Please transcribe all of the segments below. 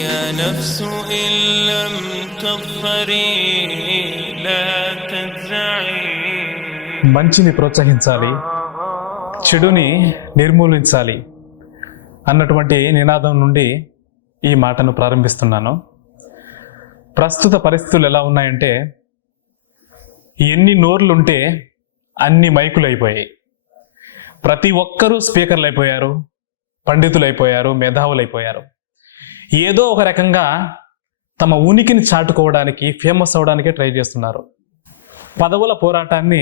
يا نفس إن لم تظفري لا تجزعي. మంచిని ప్రోత్సహించాలి, చెడుని నిర్మూలించాలి అన్నటువంటి నినాదం నుండి ఈ మాటను ప్రారంభిస్తున్నాను. ప్రస్తుత పరిస్థితులు ఎలా ఉన్నాయంటే, ఎన్ని నోర్లుంటే అన్ని మైకులు అయిపోయాయి. ప్రతి ఒక్కరూ స్పీకర్లు అయిపోయారు, పండితులు అయిపోయారు, మేధావులు అయిపోయారు. ఏదో ఒక రకంగా తమ ఉనికిని చాటుకోవడానికి, ఫేమస్ అవడానికి ట్రై చేస్తున్నారు. పదవుల పోరాటాన్ని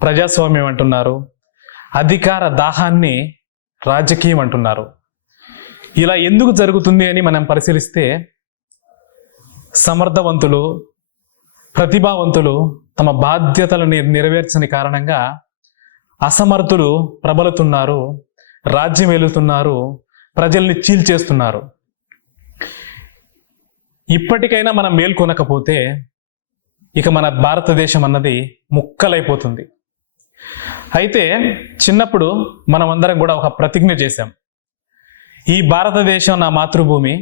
ప్రజాస్వామ్యం అంటున్నారు, అధికార దాహాన్ని రాజకీయం అంటున్నారు. ఇలా ఎందుకు జరుగుతుంది అని మనం పరిశీలిస్తే, సమర్థవంతులు, ప్రతిభావంతులు తమ బాధ్యతలను నెరవేర్చని కారణంగా అసమర్థులు ప్రబలుతున్నారు, రాజ్యం ఏలుతున్నారు, ప్రజల్ని చీల్చేస్తున్నారు. ఇప్పటికైనా మనం మేల్కొనకపోతే ఇక మన భారతదేశం అన్నది ముక్కలైపోతుంది. అయితే చిన్నప్పుడు మనం అందరం కూడా ఒక ప్రతిజ్ఞ చేశాం, ఈ భారతదేశం నా మాతృభూమి,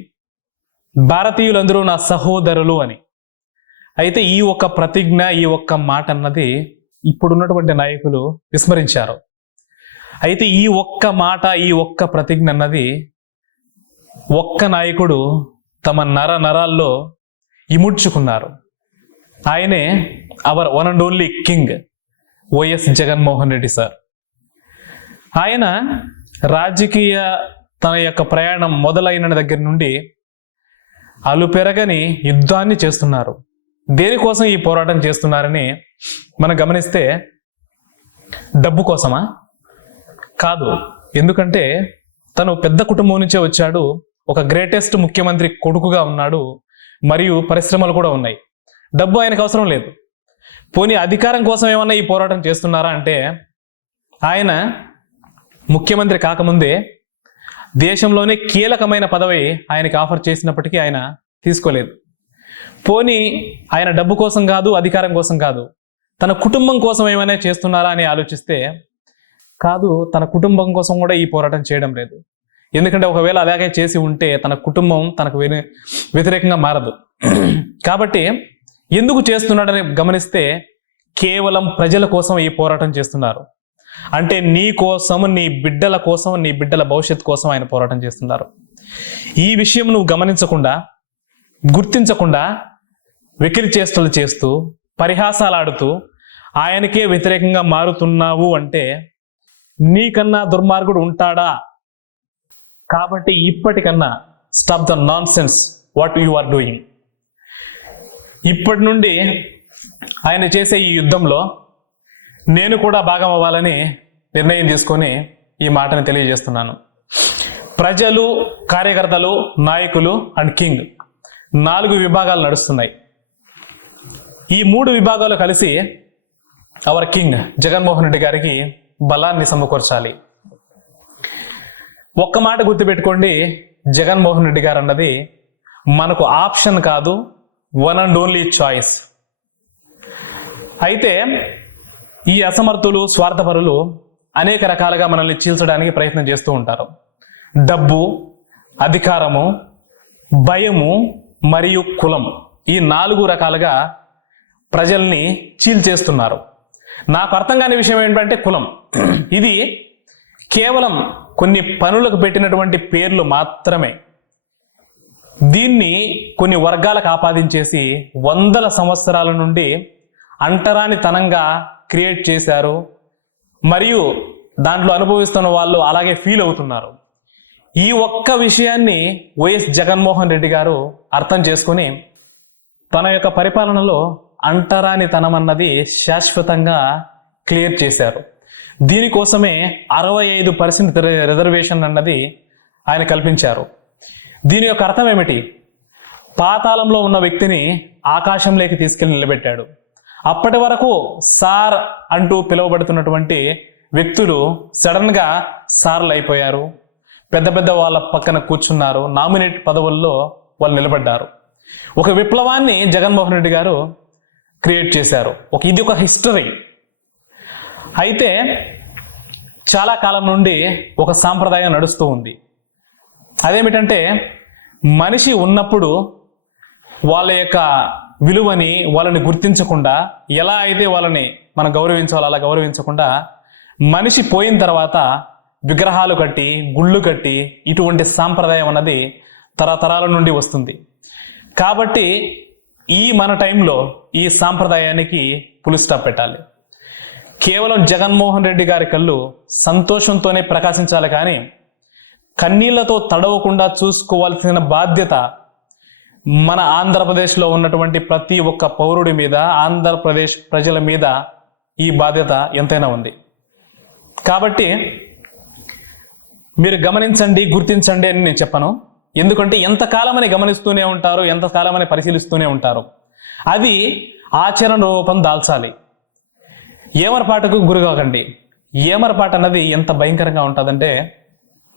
భారతీయులందరూ నా సహోదరులు అని. అయితే ఈ ఒక్క ప్రతిజ్ఞ, ఈ ఒక్క మాట అన్నది ఇప్పుడున్నటువంటి నాయకులు విస్మరించారు. అయితే ఈ ఒక్క మాట, ఈ ఒక్క ప్రతిజ్ఞ అన్నది ఒక్క నాయకుడు తమ నరాల్లో ఇముడ్చుకున్నారు. ఆయనే our one and only king YS Jaganmohan Reddy sir. ఆయన రాజకీయ తన యొక్క ప్రయాణం మొదలైన దగ్గర నుండి అలుపెరగని యుద్ధాన్ని చేస్తున్నారు. దేనికోసం ఈ పోరాటం చేస్తున్నారని మనం గమనిస్తే, డబ్బు కోసమా? కాదు. ఎందుకంటే తను పెద్ద కుటుంబం నుంచే వచ్చాడు, ఒక గ్రేటెస్ట్ ముఖ్యమంత్రి కొడుకుగా ఉన్నాడు, మరియు పరిశ్రమలు కూడా ఉన్నాయి. డబ్బు ఆయనకు అవసరం లేదు. పోనీ అధికారం కోసం ఏమన్నా ఈ పోరాటం చేస్తున్నారా అంటే, ఆయన ముఖ్యమంత్రి కాకముందే దేశంలోనే కీలకమైన పదవి ఆయనకి ఆఫర్ చేసినప్పటికీ ఆయన తీసుకోలేదు. పోనీ ఆయన డబ్బు కోసం కాదు, అధికారం కోసం కాదు, తన కుటుంబం కోసం ఏమైనా చేస్తున్నారా అని ఆలోచిస్తే, కాదు, తన కుటుంబం కోసం కూడా ఈ పోరాటం చేయడం లేదు. ఎందుకంటే ఒకవేళ అలాగే చేసి ఉంటే తన కుటుంబం తనకు వ్యతిరేకంగా మారదు. కాబట్టి ఎందుకు చేస్తున్నాడని గమనిస్తే, కేవలం ప్రజల కోసం ఈ పోరాటం చేస్తున్నారు. అంటే నీ కోసం, నీ బిడ్డల కోసం, నీ బిడ్డల భవిష్యత్తు కోసం ఆయన పోరాటం చేస్తున్నారు. ఈ విషయం నువ్వు గమనించకుండా, గుర్తించకుండా వెకిలి చేష్టలు చేస్తూ, పరిహాసాలు ఆడుతూ ఆయనకే వ్యతిరేకంగా మారుతున్నావు అంటే నీకన్నా దుర్మార్గుడు ఉంటాడా? కాబట్టి ఇప్పటికన్నా stop the nonsense what you are doing. ఇప్పటి నుండి ఆయన చేసే ఈ యుద్ధంలో నేను కూడా భాగం అవ్వాలని నిర్ణయం తీసుకొని ఈ మాటను తెలియజేస్తున్నాను. ప్రజలు, కార్యకర్తలు, నాయకులు అండ్ కింగ్ 4 విభాగాలు నడుస్తున్నాయి. ఈ 3 విభాగాలు కలిసి అవర్ కింగ్ జగన్మోహన్ రెడ్డి గారికి బలాన్ని సమకూర్చాలి. ఒక్క మాట గుర్తుపెట్టుకోండి, జగన్మోహన్ రెడ్డి గారు అన్నది మనకు ఆప్షన్ కాదు, వన్ అండ్ ఓన్లీ చాయిస్. అయితే ఈ అసమర్థులు, స్వార్థపరులు అనేక రకాలుగా మనల్ని చీల్చడానికి ప్రయత్నం చేస్తూ ఉంటారు. డబ్బు, అధికారము, భయము మరియు కులం, ఈ 4 రకాలుగా ప్రజల్ని చీల్చేస్తున్నారు. నాకు అర్థం కాని విషయం ఏంటంటే కులం. ఇది కేవలం కొన్ని పనులకు పెట్టినటువంటి పేర్లు మాత్రమే. దీన్ని కొన్ని వర్గాలకు ఆపాదించేసి వందల సంవత్సరాల నుండి అంటరానితనంగా క్రియేట్ చేశారు, మరియు దాంట్లో అనుభవిస్తున్న వాళ్ళు అలాగే ఫీల్ అవుతున్నారు. ఈ ఒక్క విషయాన్ని వైఎస్ జగన్మోహన్ రెడ్డి గారు అర్థం చేసుకుని తన యొక్క పరిపాలనలో అంటరానితనం అన్నది శాశ్వతంగా క్లియర్ చేశారు. దీనికోసమే 65% రిజర్వేషన్ అన్నది ఆయన కల్పించారు. దీని యొక్క అర్థం ఏమిటి? పాతాళంలో ఉన్న వ్యక్తిని ఆకాశంలోకి తీసుకెళ్లి నిలబెట్టాడు. అప్పటి వరకు సార్ అంటూ పిలువబడుతున్నటువంటి వ్యక్తులు సడన్గా సార్లు అయిపోయారు. పెద్ద పెద్ద వాళ్ళ పక్కన కూర్చున్నారు, నామినేట్ పదవుల్లో వాళ్ళు నిలబడ్డారు. ఒక విప్లవాన్ని జగన్మోహన్ రెడ్డి గారు క్రియేట్ చేశారు. ఇది ఒక హిస్టరీ. అయితే చాలా కాలం నుండి ఒక సాంప్రదాయం నడుస్తూ ఉంది. అదేమిటంటే మనిషి ఉన్నప్పుడు వాళ్ళ యొక్క విలువని వాళ్ళని గుర్తించకుండా ఎలా అయితే వాళ్ళని మనం గౌరవించాలో అలా గౌరవించకుండా మనిషి పోయిన తర్వాత విగ్రహాలు కట్టి గుళ్ళు కట్టి ఇటువంటి సాంప్రదాయం అన్నది తరతరాల నుండి వస్తుంది. కాబట్టి మన టైంలో ఈ సాంప్రదాయానికి పులి స్టాప్ పెట్టాలి. కేవలం జగన్మోహన్ రెడ్డి గారి కళ్ళు సంతోషంతోనే ప్రకాశించాలి, కానీ కన్నీళ్లతో తడవకుండా చూసుకోవాల్సిన బాధ్యత మన ఆంధ్రప్రదేశ్లో ఉన్నటువంటి ప్రతి ఒక్క పౌరుడి మీద, ఆంధ్రప్రదేశ్ ప్రజల మీద ఈ బాధ్యత ఎంతైనా ఉంది. కాబట్టి మీరు గమనించండి, గుర్తించండి అని నేను చెప్పను. ఎందుకంటే ఎంతకాలమని గమనిస్తూనే ఉంటారు, ఎంతకాలమని పరిశీలిస్తూనే ఉంటారు. అది ఆచరణ రూపం దాల్చాలి. ఏమరపాటుకు గురికాకండి. ఏమరపాటు అన్నది ఎంత భయంకరంగా ఉంటుందంటే,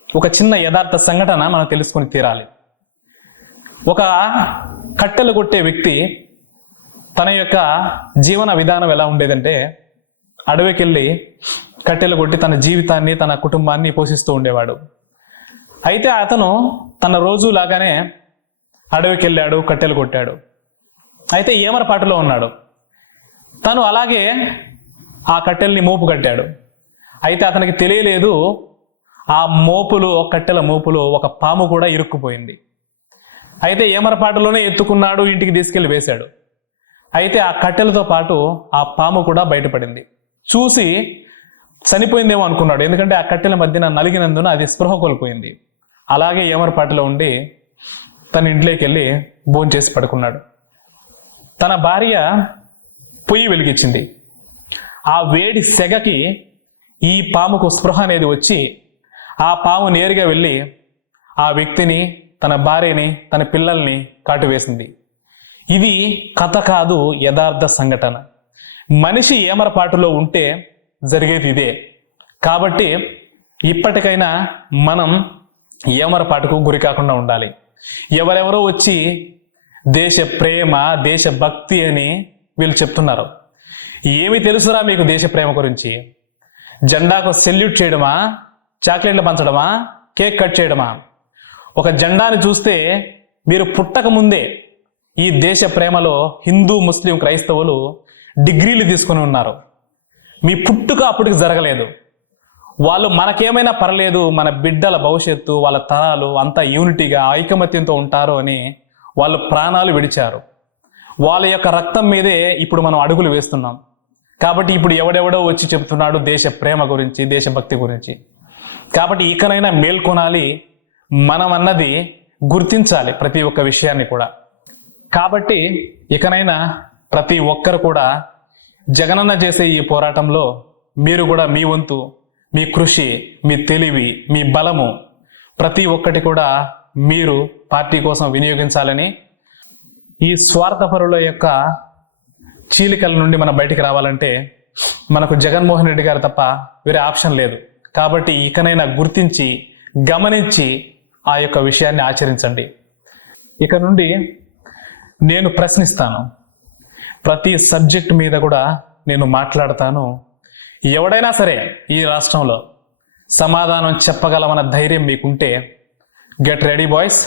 ఒక చిన్న యథార్థ సంఘటన మనం తెలుసుకొని తీరాలి. ఒక కట్టెలు కొట్టే వ్యక్తి తన యొక్క జీవన విధానం ఎలా ఉండేదంటే, అడవికి వెళ్ళి కట్టెలు కొట్టి తన జీవితాన్ని, తన కుటుంబాన్ని పోషిస్తూ ఉండేవాడు. అయితే అతను తన రోజు లాగానే అడవికి వెళ్ళాడు, కట్టెలు కొట్టాడు. అయితే ఏమరపాటులో ఉన్నాడు. తను అలాగే ఆ కట్టెల్ని మోపు కట్టాడు. అయితే అతనికి తెలియలేదు, ఆ మోపులు, కట్టెల మోపులో ఒక పాము కూడా ఇరుక్కుపోయింది. అయితే ఏమరపాటులోనే ఎత్తుకున్నాడు, ఇంటికి తీసుకెళ్లి వేశాడు. అయితే ఆ కట్టెలతో పాటు ఆ పాము కూడా బయటపడింది. చూసి చనిపోయిందేమో అనుకున్నాడు, ఎందుకంటే ఆ కట్టెల మధ్యన నలిగినందున అది స్పృహ కోల్పోయింది. అలాగే ఏమరపాటులో ఉండి తన ఇంట్లోకి వెళ్ళి భోంచేసి పడుకున్నాడు. తన భార్య పొయ్యి వెలిగించింది. ఆ వేడి సెగకి ఈ పాముకు స్పృహ అనేది వచ్చి ఆ పాము నేరుగా వెళ్ళి ఆ వ్యక్తిని, తన భార్యని, తన పిల్లల్ని కాటువేసింది. ఇది కథ కాదు, యథార్థ సంఘటన. మనిషి ఏమరపాటులో ఉంటే జరిగేది ఇదే. కాబట్టి ఇప్పటికైనా మనం ఏమరపాటుకు గురి కాకుండా ఉండాలి. ఎవరెవరో వచ్చి దేశ ప్రేమ, దేశభక్తి అని వీళ్ళు చెప్తున్నారు. ఏమి తెలుసురా మీకు దేశ ప్రేమ గురించి? జెండాకు సెల్యూట్ చేయడమా, చాక్లెట్లు పంచడమా, కేక్ కట్ చేయడమా? ఒక జెండాని చూస్తే మీరు పుట్టక ముందే ఈ దేశ ప్రేమలో హిందూ, ముస్లిం, క్రైస్తవులు డిగ్రీలు తీసుకుని ఉన్నారు. మీ పుట్టుక అప్పటికి జరగలేదు. వాళ్ళు మనకేమైనా పర్లేదు, మన బిడ్డల భవిష్యత్తు, వాళ్ళ తరాలు అంతా యూనిటీగా, ఐకమత్యంతో ఉంటారు అని వాళ్ళు ప్రాణాలు విడిచారు. వాళ్ళ యొక్క రక్తం మీదే ఇప్పుడు మనం అడుగులు వేస్తున్నాం. కాబట్టి ఇప్పుడు ఎవడెవడో వచ్చి చెప్తున్నాడు దేశ ప్రేమ గురించి, దేశభక్తి గురించి. కాబట్టి ఇకనైనా మేల్కొనాలి, మనం అన్నది గుర్తించాలి ప్రతి ఒక్క విషయాన్ని కూడా. కాబట్టి ఇకనైనా ప్రతి ఒక్కరు కూడా జగనన్న చేసే ఈ పోరాటంలో మీరు కూడా మీ వంతు, మీ కృషి, మీ తెలివి, మీ బలము ప్రతి ఒక్కటి కూడా మీరు పార్టీ కోసం వినియోగించాలని, ఈ స్వార్థపరుల యొక్క చీలికల నుండి మనం బయటికి రావాలంటే మనకు జగన్మోహన్ రెడ్డి గారు తప్ప వేరే ఆప్షన్ లేదు. కాబట్టి ఇకనైనా గుర్తించి, గమనించి ఆ యొక్క విషయాన్ని ఆచరించండి. ఇక నుండి నేను ప్రశ్నిస్తాను, ప్రతి సబ్జెక్ట్ మీద కూడా నేను మాట్లాడతాను. ఎవడైనా సరే ఈ రాష్ట్రంలో సమాధానం చెప్పగలమన్న ధైర్యం మీకుంటే గెట్ రెడీ బాయ్స్.